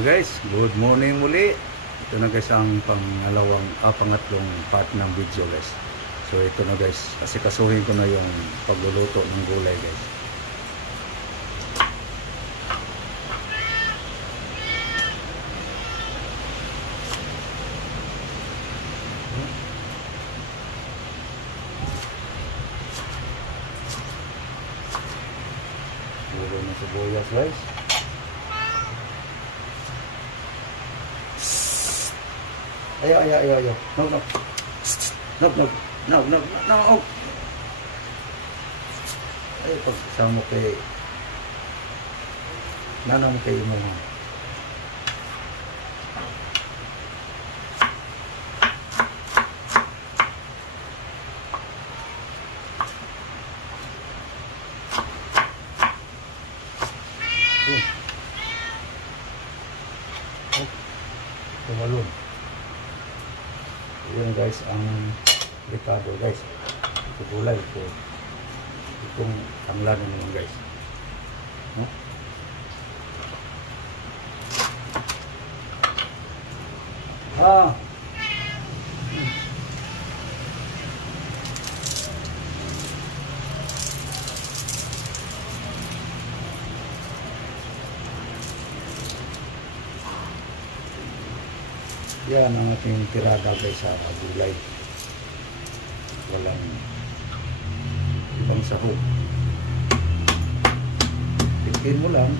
Guys, good morning muli. Ito na guys ang pangatlong part ng video guys. So ito na guys, kasi kasuhin ko na yung pagluluto ng gulay guys. Puro na sibuyas guys. Ayaw. No. Ay, pagsama mo kay nanong kay mo. Tumalon. Yan guys ang rekado guys. Ito gulay ito. Itong tanglanan naman guys. No? Yan ang ating tirada guys sa gulay. Walang ibang sahog. Tikin mo lang.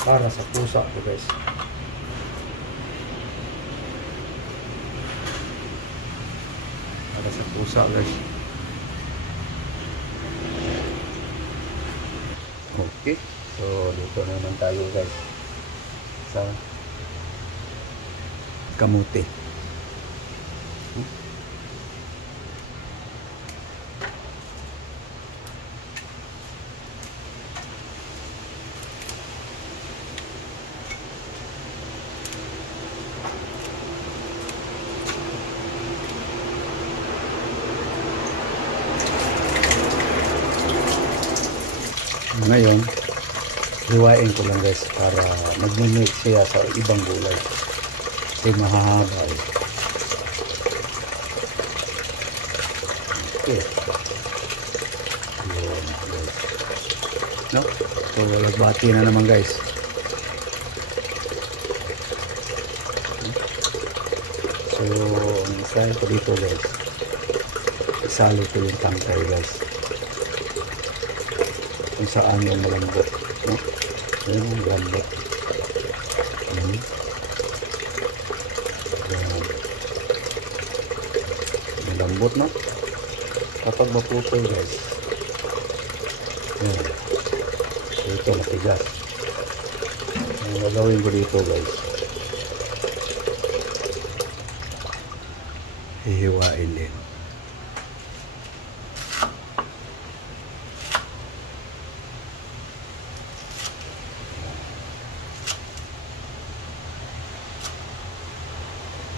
Para sa pusa ko guys. Sa pusa guys. Okay, so dito naman tayo guys sa kamote. Ngayon, hiwain ko lang guys para mag-mix siya sa ibang gulay. Kasi mahahaba eh. Okay. Yun guys. No? So, nagbati na naman guys. So, ang isa ko dito guys. Isali ko yung tangkay guys. Kung saan yung malambot, no? Yan yung malambot. Malambot, no? Kapag maputol guys, yan. So ito matigas. Ang gagawin ko dito guys, hihiwain din.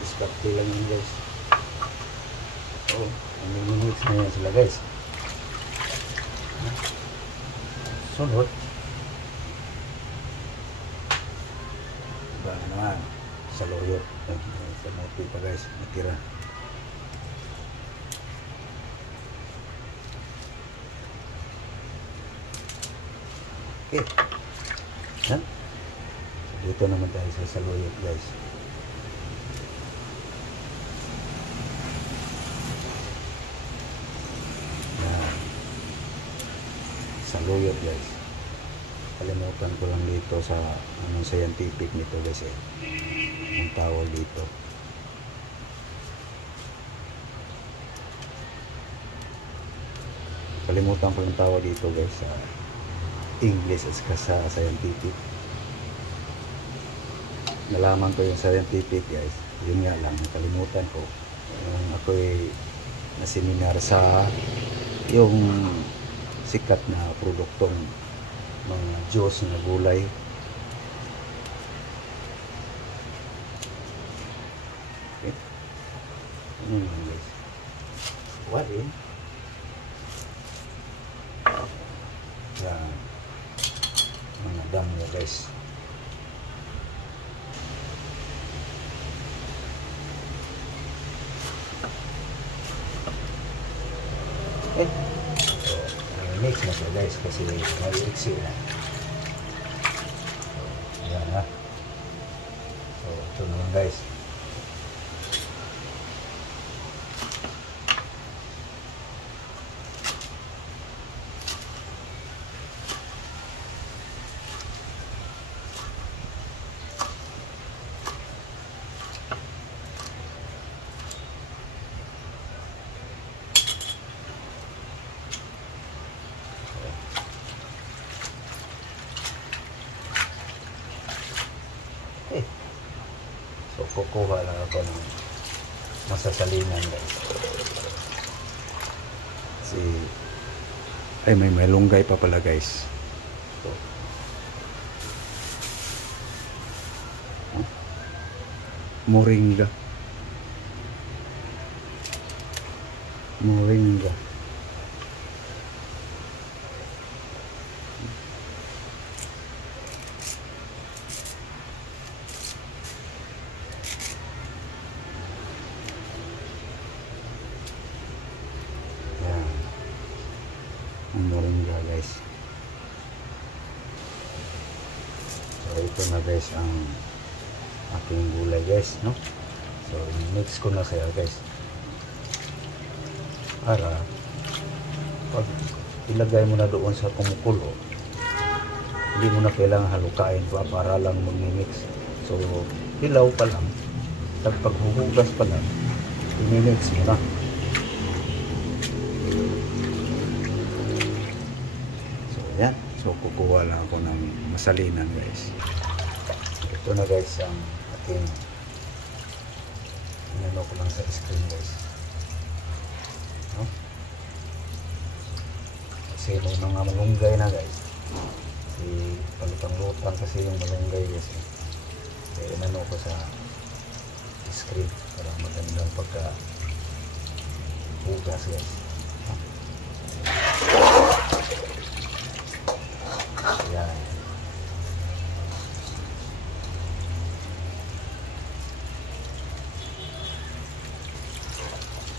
Diskarte lang yun guys. Oh, minutes na yan sila guys. Sunod. Diba naman sa loyot. Sa mopi pa guys, natira. Okay. Yan. So, dito naman tayo sa loyot guys. Saluyot guys. Kalimutan ko lang dito sa anong scientific nito guys eh. Ang tawag dito. Kalimutan ko yung tawag dito guys sa English at sa scientific. Nalaman ko yung scientific guys. Yun nga lang, nakalimutan ko. Yung ako'y naseminar sa yung sikat na produktong mga juice na gulay Okay. Ano naman guys? What in? Yan. Mga dam nyo guys. Okay. So, mix na siya guys kasi may iksi na. Yan ha. So, ito naman guys. So, kukuha lang ako ng masasalingan guys. Ay, may malunggay pa pala guys. So, moringa. Moringa. Moringa guys. So ito na guys ang aking gulay guys, no? So mix ko na siya guys para pag ilagay mo na doon sa kumukulo hindi mo na kailangan halukain pa para lang mag-mix. So hilaw pa lang, paghuhugas pa lang i-mix mo na. Yan. So, kukuha lang ako ng masalinan guys. Ito na guys ang ating inano ko lang sa screen guys. No? Kasi may mga malunggay na guys. Kasi palutang-lutang kasi yung malunggay guys. Kaya inano ko sa screen para magandang pagka hugas guys. Yan.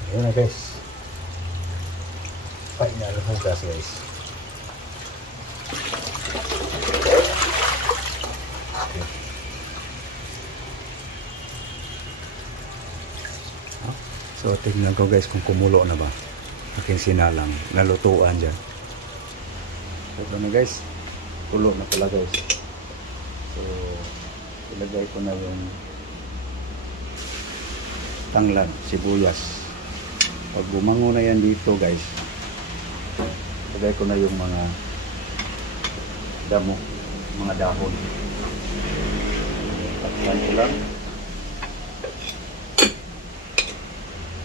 Ayan na guys. Final hugas guys. Okay. So tignan ko guys kung kumulo na ba. Aking sinalang. Nalutuan dyan. Ito na guys. Tulo na pala guys. So ilagay ko na yung tanglad, sibuyas. Pag bumango na yan dito guys, ilagay ko na yung mga damo, mga dahon. Takpan ko lang.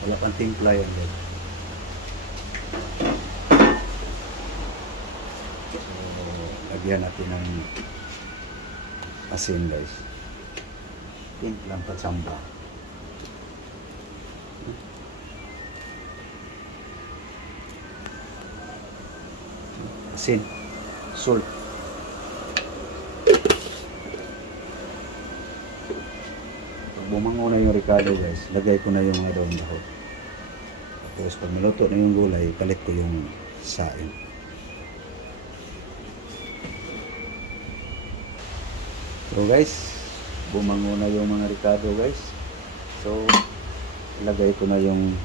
Wala pang timpla yan guys. Lagyan natin ng asin guys. Timplang patsamba. Asin. Salt. Pag bumango na yung ricado guys, lagay ko na yung mga dahon. Tapos pag niluto na yung gulay, palit ko yung saing. So guys, bumango na yung mga ricado guys. So, ilagay ko na yung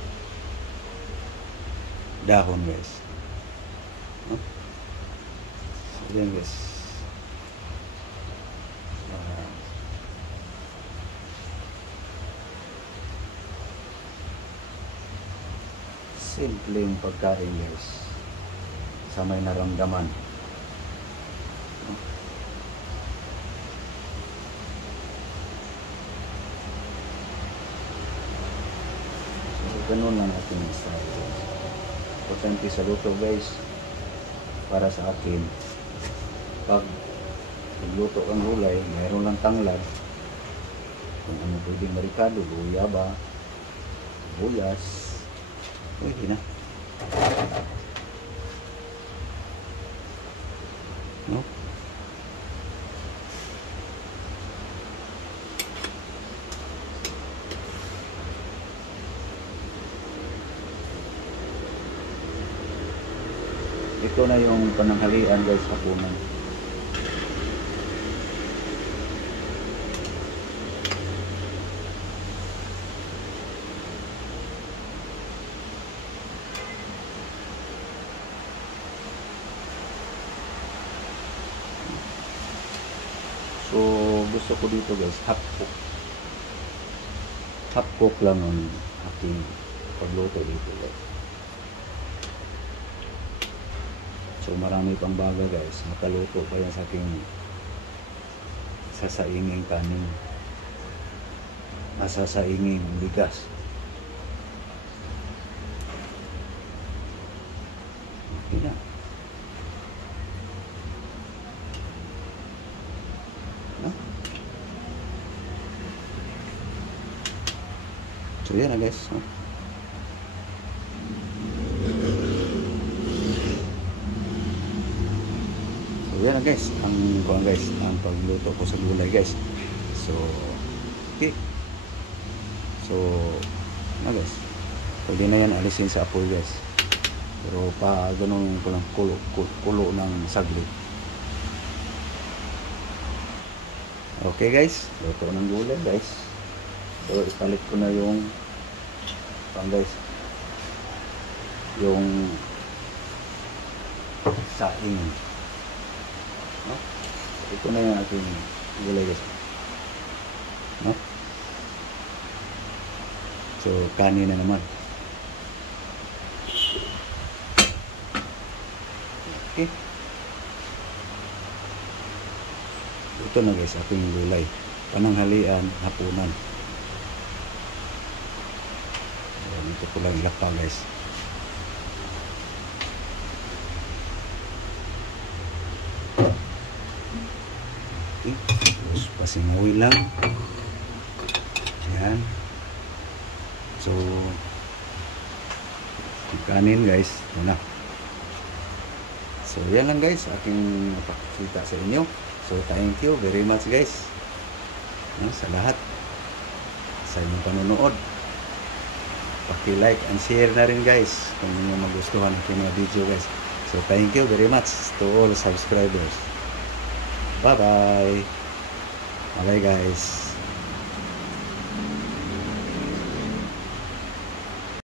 dahon guys. No? So, yan guys. Simple yung pagkain guys. Sa may naramdaman. Ganun lang natin yung style guys. Importante sa luto guys, para sa akin, pag nagluto kang gulay, mayroon lang tanglad, Kung ano pwedeng marikado, luya ba, buyas, pwede na. No? Ito na yung pananghalian guys, hapunan. So, gusto ko dito guys, half cook. Half cook lang ang aking pagluto dito guys. So, marami pang baga guys. Makaluto pa yan sa aking sasainging kanin. Masasainging bigas. Okay na. No? So, yan na guys. No? Yan na guys, ang pagluto ko sa gulay guys. So, okay. So, na guys. Pwede na yan alisin sa apoy guys. Pero pa ganun ko lang kulo ng saglit. Okay guys, luto ng gulay guys. So, ipalit ko na yung guys. Yung saing. No? Ito na yung ating gulay guys. No? So, kanin na naman. Okay. Ito na guys, ating gulay. Pananghalian, hapunan. So, ito ko lang ilapa guys. Terus pasingawi lang. Yan. So, kanin guys. Ito na. So, yan lang guys. Aking napakita sa inyo. So, thank you very much guys. Sa lahat. Sa inyong panonood. Paki-like and share na rin guys. Kung niyo magustuhan ang mga video guys. So, thank you very much to all subscribers. Bye-bye. Bye guys.